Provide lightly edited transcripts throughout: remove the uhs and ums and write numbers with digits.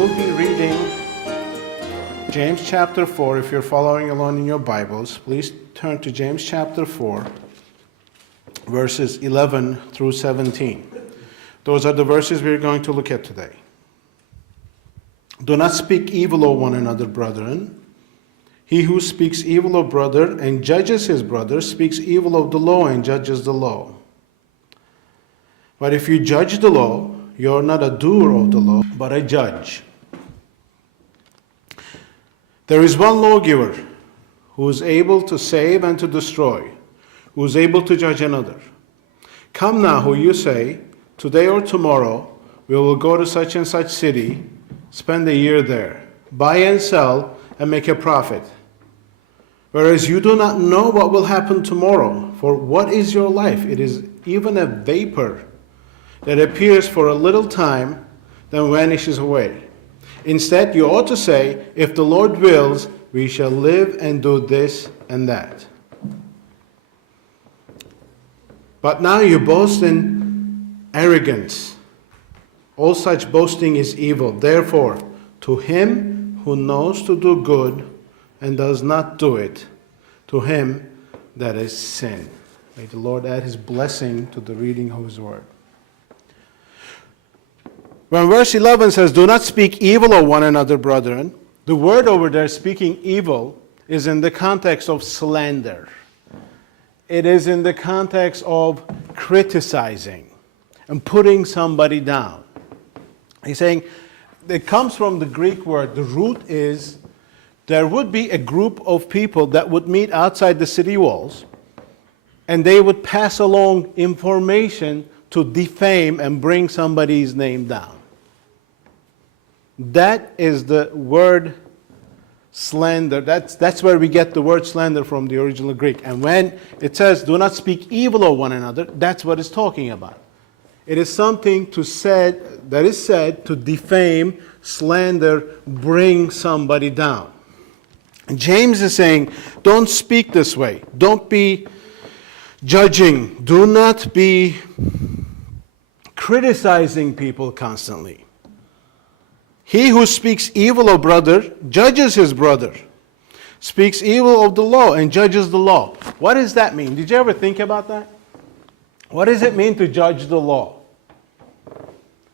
will be reading James chapter 4. If you're following along in your Bibles, please turn to James chapter 4, verses 11 through 17. Those are the verses we're going to look at today. Do not speak evil of one another, brethren. He who speaks evil of brother and judges his brother speaks evil of the law and judges the law. But if you judge the law, you are not a doer of the law, but a judge. There is one lawgiver who is able to save and to destroy, who is able to judge another. Come now, who you say, today or tomorrow we will go to such and such city, spend a year there, buy and sell, and make a profit. Whereas you do not know what will happen tomorrow, for what is your life? It is even a vapor that appears for a little time, then vanishes away. Instead, you ought to say, if the Lord wills, we shall live and do this and that. But now you boast in arrogance. All such boasting is evil. Therefore, to him who knows to do good and does not do it, to him that is sin. May the Lord add his blessing to the reading of his word. When verse 11 says, do not speak evil of one another, brethren, the word over there, speaking evil, is in the context of slander. It is in the context of criticizing and putting somebody down. He's saying, it comes from the Greek word, the root is, there would be a group of people that would meet outside the city walls, and they would pass along information to defame and bring somebody's name down. That is the word slander. That's where we get the word slander from, the original Greek. And when it says, do not speak evil of one another, that's what it's talking about. It is something that is said to defame, slander, bring somebody down. And James is saying, don't speak this way. Don't be judging. Do not be criticizing people constantly. He who speaks evil of brother judges his brother, speaks evil of the law and judges the law. What does that mean? Did you ever think about that? What does it mean to judge the law?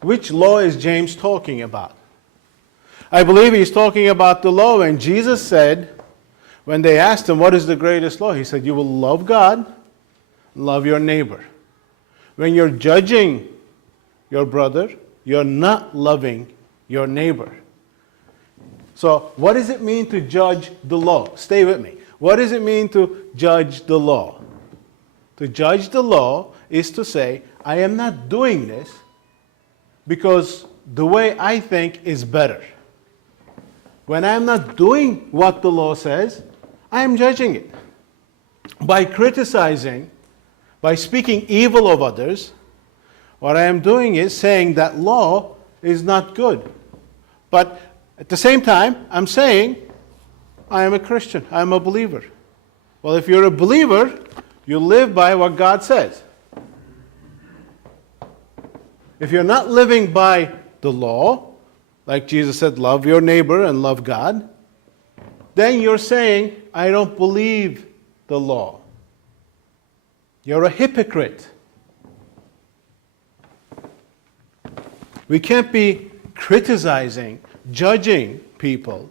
Which law is James talking about? I believe he's talking about the law. And Jesus said, when they asked him, what is the greatest law? He said, you will love God, love your neighbor. When you're judging your brother, you're not loving your neighbor. So what does it mean to judge the law? Stay with me. What does it mean to judge the law? To judge the law is to say, I am not doing this because the way I think is better. When I am not doing what the law says, I am judging it. By criticizing, by speaking evil of others, what I am doing is saying that law is not good. But at the same time, I'm saying, I am a Christian, I am a believer. Well, if you're a believer, you live by what God says. If you're not living by the law, like Jesus said, love your neighbor and love God, then you're saying, I don't believe the law. You're a hypocrite. We can't be criticizing, judging people,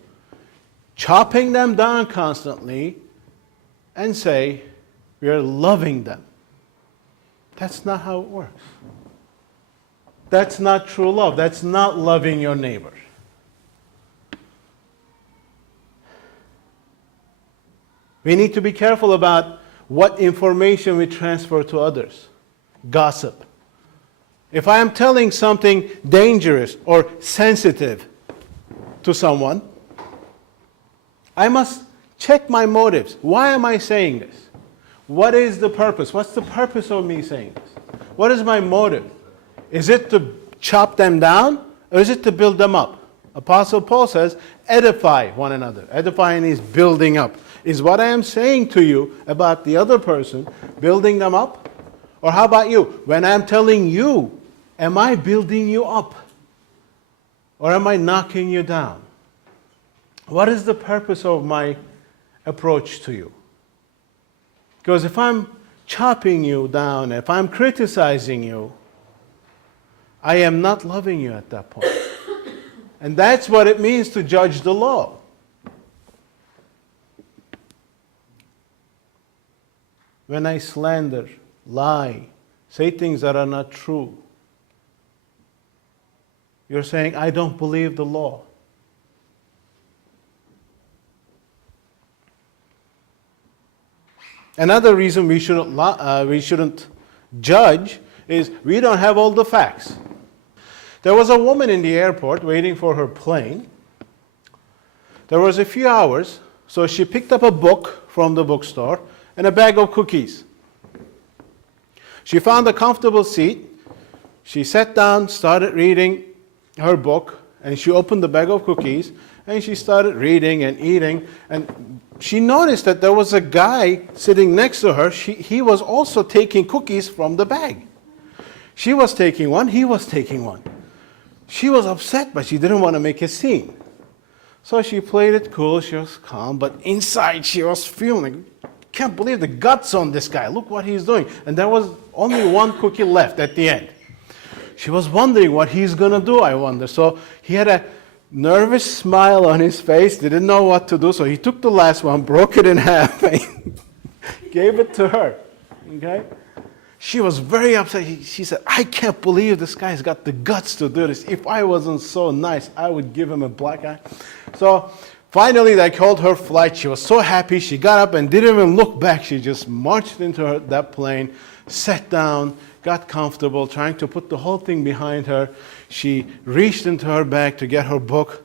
chopping them down constantly, and say we are loving them. That's not how it works. That's not true love. That's not loving your neighbor. We need to be careful about what information we transfer to others. Gossip. If I am telling something dangerous or sensitive to someone, I must check my motives. Why am I saying this? What is the purpose? What's the purpose of me saying this? What is my motive? Is it to chop them down or is it to build them up? Apostle Paul says, edify one another. Edifying is building up. Is what I am saying to you about the other person building them up? Or how about you? When I'm telling you, am I building you up? Or am I knocking you down? What is the purpose of my approach to you? Because if I'm chopping you down, if I'm criticizing you, I am not loving you at that point. And that's what it means to judge the law. When I slander, lie, say things that are not true, you're saying, I don't believe the law. Another reason we shouldn't judge is we don't have all the facts. There was a woman in the airport waiting for her plane. There was a few hours, so she picked up a book from the bookstore and a bag of cookies. She found a comfortable seat. She sat down, started reading her book, and she opened the bag of cookies, and she started reading and eating, and she noticed that there was a guy sitting next to her. He was also taking cookies from the bag. She was taking one, he was taking one. She was upset, but she didn't want to make a scene. So she played it cool, she was calm, but inside she was feeling, can't believe the guts on this guy. Look what he's doing. And there was only one cookie left at the end. She was wondering what he's going to do, I wonder. So he had a nervous smile on his face, didn't know what to do. So he took the last one, broke it in half, and gave it to her. Okay? She was very upset. She said, I can't believe this guy's got the guts to do this. If I wasn't so nice, I would give him a black eye. So finally, they called her flight. She was so happy. She got up and didn't even look back. She just marched into that plane, sat down, got comfortable, trying to put the whole thing behind her. She reached into her bag to get her book.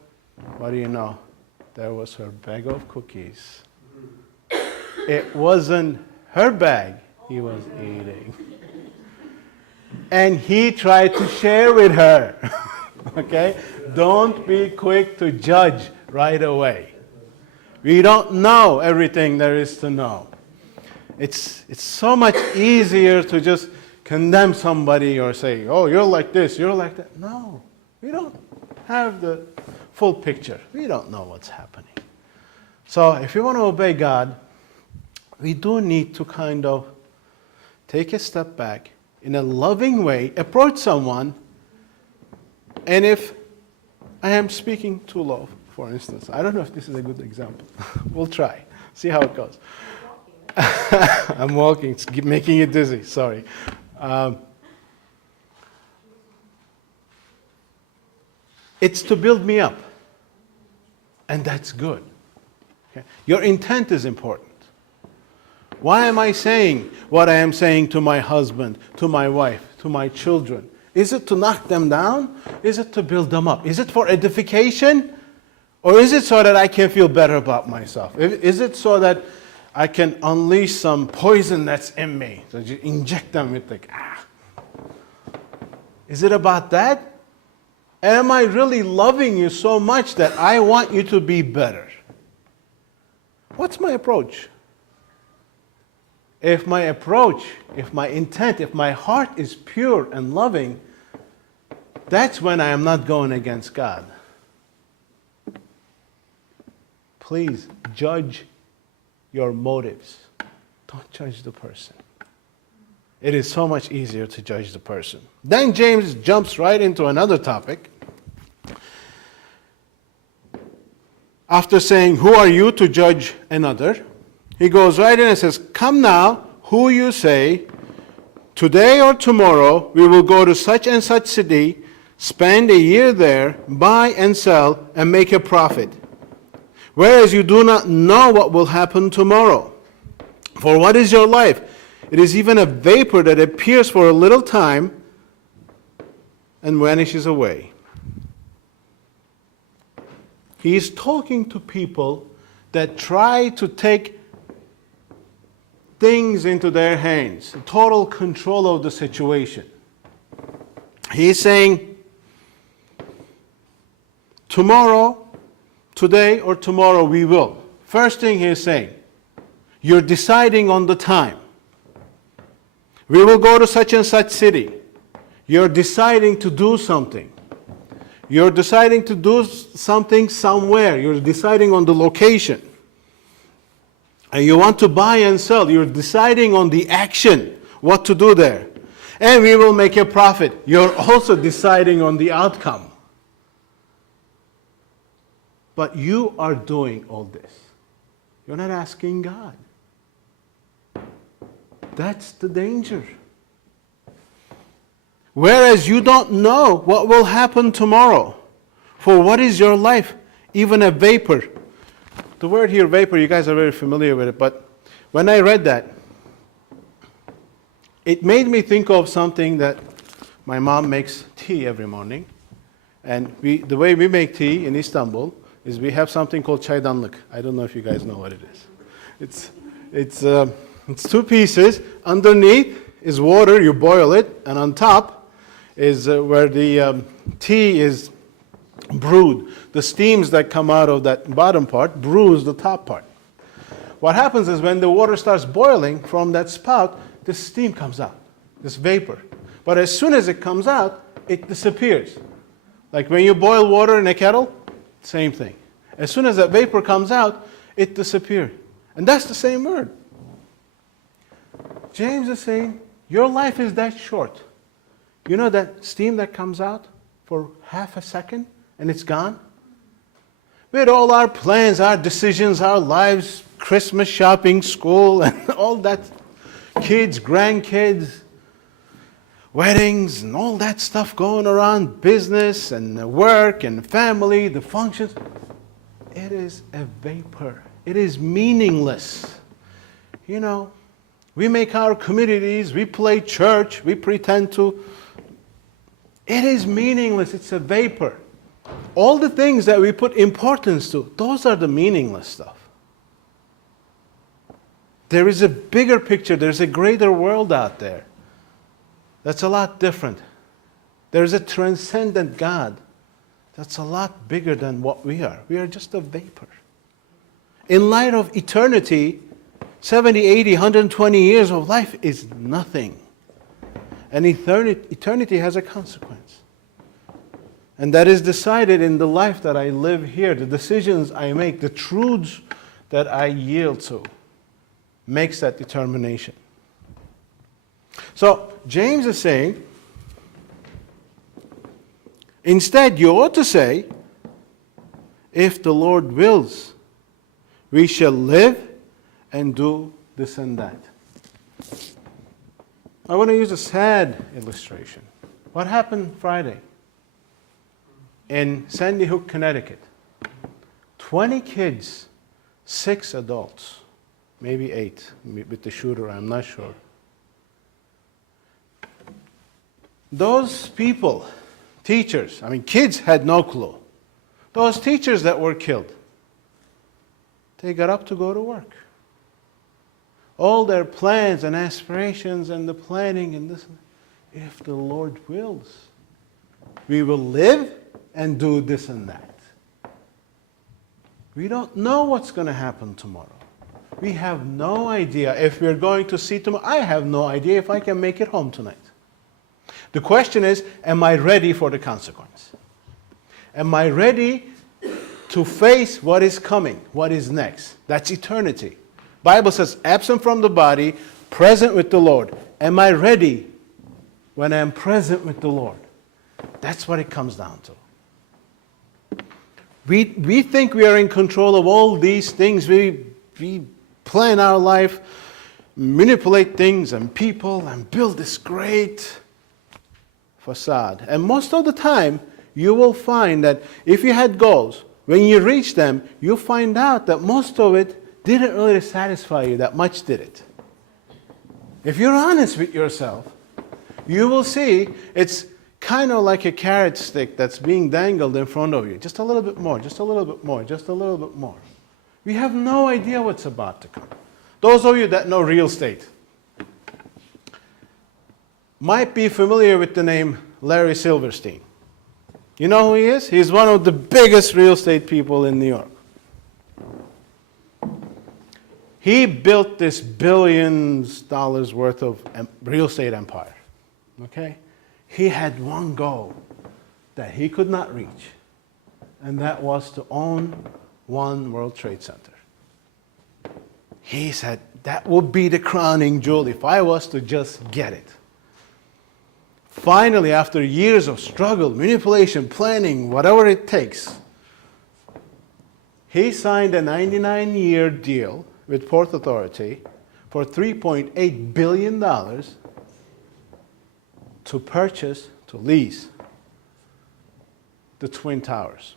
What do you know? There was her bag of cookies. It wasn't her bag he was eating. And he tried to share with her. Okay? Don't be quick to judge right away. We don't know everything there is to know. It's so much easier to just condemn somebody or say, oh, you're like this, you're like that. No, we don't have the full picture. We don't know what's happening. So if we want to obey God, we do need to kind of take a step back, in a loving way, approach someone, and if I am speaking too low, for instance, I don't know if this is a good example. We'll try, see how it goes. I'm walking, it's making you dizzy, sorry. It's to build me up, and that's good. Okay? Your intent is important. Why am I saying what I am saying to my husband, to my wife, to my children? Is it to knock them down? Is it to build them up? Is it for edification? Or is it so that I can feel better about myself? Is it so that I can unleash some poison that's in me? So you inject them with like, Is it about that? Am I really loving you so much that I want you to be better? What's my approach? If my approach, if my intent, if my heart is pure and loving, that's when I am not going against God. Please judge your motives. Don't judge the person. It is so much easier to judge the person. Then James jumps right into another topic. After saying, who are you to judge another? He goes right in and says, come now, who you say, today or tomorrow we will go to such and such city, spend a year there, buy and sell, and make a profit. Whereas you do not know what will happen tomorrow. For what is your life? It is even a vapor that appears for a little time and vanishes away. He is talking to people that try to take things into their hands, total control of the situation. He's saying, tomorrow, today or tomorrow we will. First thing he's saying, you're deciding on the time. We will go to such and such city. You're deciding to do something. You're deciding to do something somewhere. You're deciding on the location. And you want to buy and sell. You're deciding on the action, what to do there. And we will make a profit. You're also deciding on the outcome. But you are doing all this. You're not asking God. That's the danger. Whereas you don't know what will happen tomorrow. For what is your life? Even a vapor. The word here, vapor, you guys are very familiar with it. But when I read that, it made me think of something that my mom makes tea every morning. And the way we make tea in Istanbul is we have something called çaydanlık. I don't know if you guys know what it is. It's two pieces. Underneath is water, you boil it, and on top is where the tea is brewed. The steams that come out of that bottom part brews the top part. What happens is when the water starts boiling from that spout, this steam comes out, this vapor. But as soon as it comes out, it disappears. Like when you boil water in a kettle, same thing. As soon as that vapor comes out, it disappears. And that's the same word. James is saying, your life is that short. You know that steam that comes out for half a second and it's gone? With all our plans, our decisions, our lives, Christmas shopping, school, and all that, kids, grandkids, weddings, and all that stuff going around, business and work and family, the functions. It is a vapor. It is meaningless. You know, we make our communities, we play church, we pretend to. It is meaningless. It's a vapor. All the things that we put importance to, those are the meaningless stuff. There is a bigger picture. There's a greater world out there that's a lot different. There's a transcendent God that's a lot bigger than what we are. We are just a vapor. In light of eternity, 70, 80, 120 years of life is nothing. And eternity has a consequence. And that is decided in the life that I live here, the decisions I make, the truths that I yield to, makes that determination. So, James is saying, instead you ought to say, if the Lord wills, we shall live and do this and that. I want to use a sad illustration. What happened Friday? In Sandy Hook, Connecticut. 20 kids, 6 adults, maybe 8 with the shooter, I'm not sure. Those people, teachers, kids had no clue. Those teachers that were killed, they got up to go to work. All their plans and aspirations and the planning and this, if the Lord wills, we will live and do this and that. We don't know what's going to happen tomorrow. We have no idea if we're going to see tomorrow. I have no idea if I can make it home tonight. The question is, am I ready for the consequence? Am I ready to face what is coming, what is next? That's eternity. Bible says, absent from the body, present with the Lord. Am I ready when I'm present with the Lord? That's what it comes down to. We think we are in control of all these things. We plan our life, manipulate things and people, and build this great facade. And most of the time, you will find that if you had goals, when you reach them, you'll find out that most of it didn't really satisfy you that much, did it? If you're honest with yourself, you will see it's kind of like a carrot stick that's being dangled in front of you. Just a little bit more, just a little bit more, just a little bit more. We have no idea what's about to come. Those of you that know real estate might be familiar with the name Larry Silverstein. You know who he is? He's one of the biggest real estate people in New York. He built this billions dollars worth of real estate empire. Okay? He had one goal, that he could not reach, and that was to own One World Trade Center. He said, that would be the crowning jewel if I was to just get it. Finally, after years of struggle, manipulation, planning, whatever it takes, he signed a 99-year deal with Port Authority for $3.8 billion to purchase, to lease, the Twin Towers.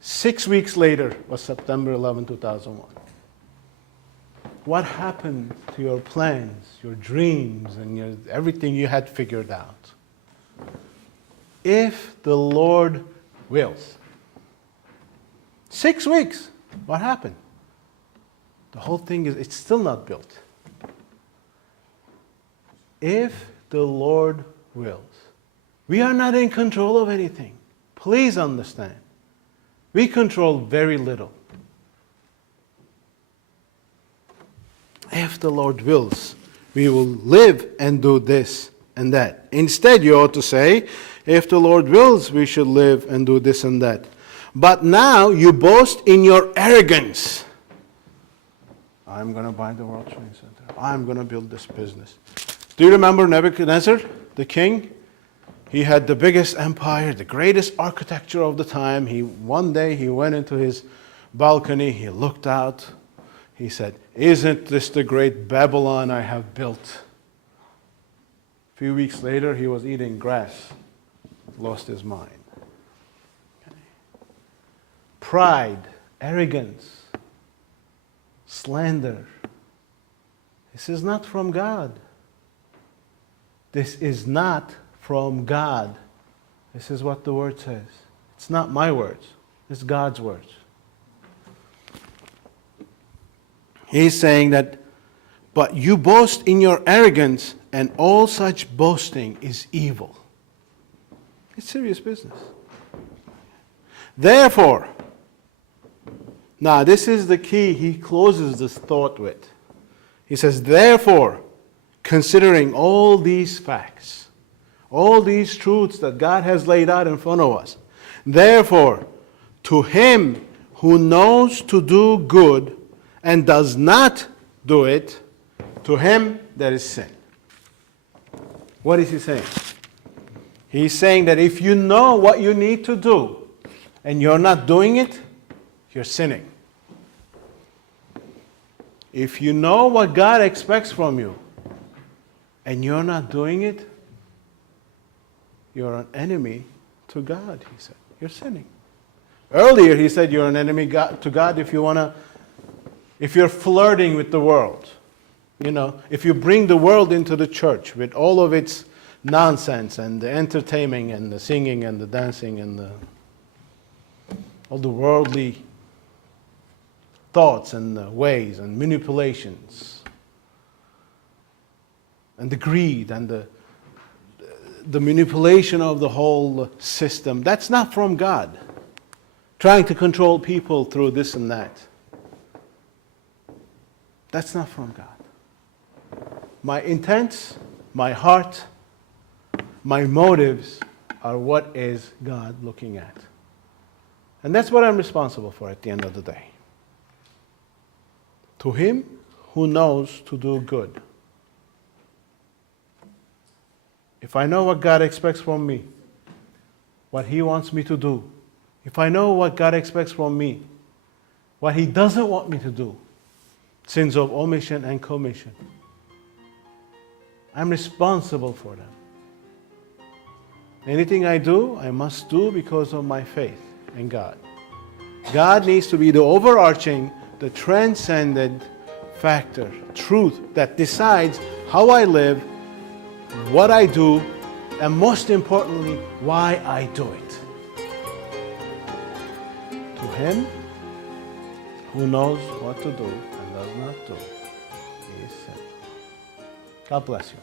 6 weeks later was September 11, 2001. What happened to your plans, your dreams, and everything you had figured out? If the Lord wills. 6 weeks. What happened? The whole thing it's still not built. If the Lord wills. We are not in control of anything. Please understand. We control very little. If the Lord wills, we will live and do this and that. Instead, you ought to say, if the Lord wills, we should live and do this and that. But now you boast in your arrogance. I'm going to buy the World Trade Center. I'm going to build this business. Do you remember Nebuchadnezzar, the king? He had the biggest empire, the greatest architecture of the time. One day he went into his balcony, he looked out, he said, isn't this the great Babylon I have built? A few weeks later, he was eating grass, lost his mind. Okay. Pride, arrogance, slander. This is not from God. This is not from God. This is what the Word says. It's not my words. It's God's words. He's saying that, but you boast in your arrogance, and all such boasting is evil. It's serious business. Therefore, now this is the key he closes this thought with. He says, therefore, considering all these facts, all these truths that God has laid out in front of us, therefore, to him who knows to do good and does not do it, to him there is sin. What is he saying? He's saying that if you know what you need to do and you're not doing it, you're sinning. If you know what God expects from you and you're not doing it, you're an enemy to God, he said. You're sinning. Earlier he said you're an enemy to God if you're flirting with the world. You know, if you bring the world into the church with all of its nonsense and the entertaining and the singing and the dancing and all the worldly thoughts and the ways and manipulations and the greed and the manipulation of the whole system, that's not from God. Trying to control people through this and that. That's not from God. My intents, my heart, my motives are what is God looking at. And that's what I'm responsible for at the end of the day. To him who knows to do good. If I know what God expects from me, what he wants me to do, if I know what God expects from me, what he doesn't want me to do, sins of omission and commission, I'm responsible for them. Anything I do, I must do because of my faith in God. God needs to be the overarching, the transcendent factor, truth that decides how I live, what I do, and most importantly, why I do it. To him who knows what to do and does not do, he is sin. God bless you.